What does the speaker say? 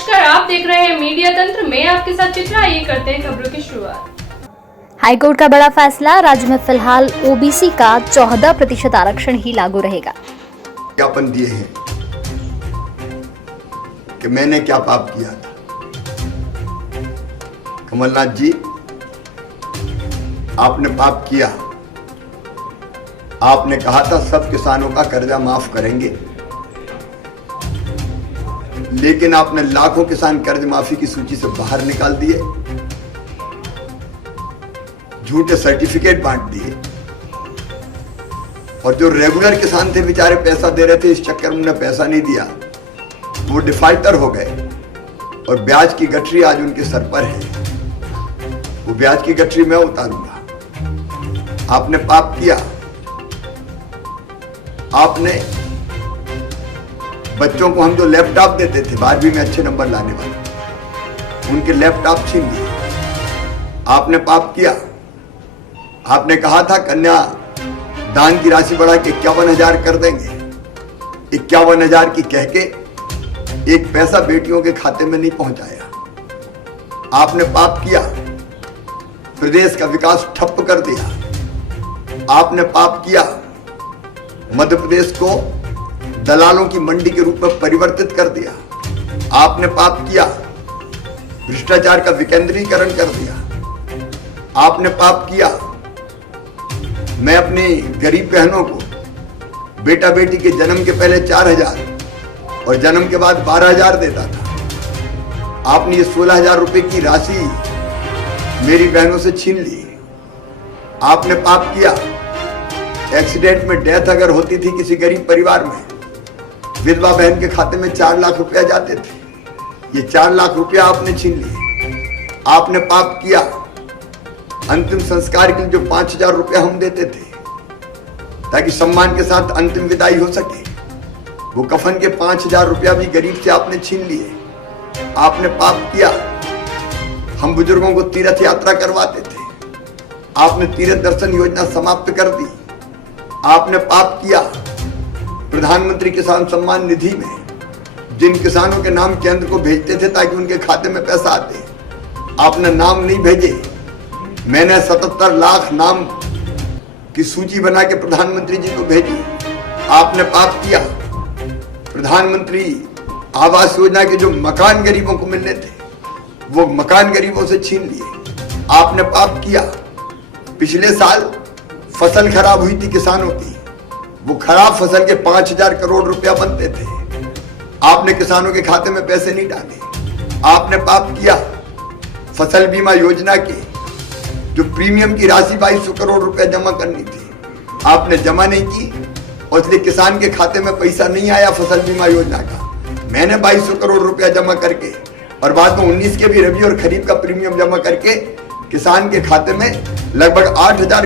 नमस्कार, आप देख रहे हैं मीडिया तंत्र में आपके साथ चित्रा। आइए करते हैं खबरों की शुरुआत। हाईकोर्ट का बड़ा फैसला, राज्य में फिलहाल ओबीसी का 14% आरक्षण ही लागू रहेगा। ज्ञापन दिए हैं कि मैंने क्या पाप किया था। कमलनाथ जी, आपने पाप किया। आपने कहा था सब किसानों का कर्जा माफ करेंगे, लेकिन आपने लाखों किसान कर्ज माफी की सूची से बाहर निकाल दिए, झूठे सर्टिफिकेट बांट दिए, और जो रेगुलर किसान थे बेचारे पैसा दे रहे थे, इस चक्कर में उन्हें पैसा नहीं दिया, वो डिफॉल्टर हो गए और ब्याज की गठरी आज उनके सर पर है। वो ब्याज की गठरी मैं उतारूंगा। आपने पाप किया। आपने बच्चों को हम जो लैपटॉप देते थे 12वीं में अच्छे नंबर लाने वाले, उनके लैपटॉप छीन लिए। आपने पाप किया। आपने कहा था कन्या दान की राशि बढ़ा के 51,000 कर देंगे। 51,000 की कह के एक पैसा बेटियों के खाते में नहीं पहुंचाया। आपने पाप किया। प्रदेश का विकास ठप कर दिया। आपने पाप किया। मध्य प्रदेश को दलालों की मंडी के रूप में परिवर्तित कर दिया। आपने पाप किया। भ्रष्टाचार का विकेंद्रीकरण कर दिया। आपने पाप किया। मैं अपनी गरीब बहनों को बेटा बेटी के जन्म के पहले 4,000 और जन्म के बाद 12,000 देता था। आपने ये 16,000 रुपए की राशि मेरी बहनों से छीन ली। आपने पाप किया। एक्सीडेंट में डेथ अगर होती थी किसी गरीब परिवार में, विधवा बहन के खाते में 4 लाख रुपया जाते थे। ये 4 लाख रुपया आपने छीन लिए। आपने पाप किया। अंतिम संस्कार के लिए जो 5,000 रुपया हम देते थे ताकि सम्मान के साथ अंतिम विदाई हो सके, वो कफन के 5,000 रुपया भी गरीब से आपने छीन लिए। आपने पाप किया। हम बुजुर्गों को तीर्थ यात्रा करवाते थे, आपने तीर्थ दर्शन योजना समाप्त कर दी। आपने पाप किया। प्रधानमंत्री किसान सम्मान निधि में जिन किसानों के नाम केंद्र को भेजते थे ताकि उनके खाते में पैसा आते, आपने नाम नहीं भेजे। मैंने 77 लाख नाम की सूची बना के प्रधानमंत्री जी को भेजी। आपने पाप किया। प्रधानमंत्री आवास योजना के जो मकान गरीबों को मिलने थे, वो मकान गरीबों से छीन लिए। आपने पाप किया। पिछले साल फसल खराब हुई थी किसानों की, वो खराब फसल के 5,000 करोड़ रुपया बनते थे, आपने किसानों के खाते में पैसे नहीं डाले। आपने पाप किया। फसल बीमा योजना के जो प्रीमियम की राशि 2200 करोड़ रुपया जमा करनी थी, आपने जमा नहीं की और इसलिए किसान के खाते में पैसा नहीं आया फसल बीमा योजना का। मैंने 2200 करोड़ रुपया जमा करके और बाद में 19 के भी रबी और खरीफ का प्रीमियम जमा करके किसान के खाते में लगभग 8,000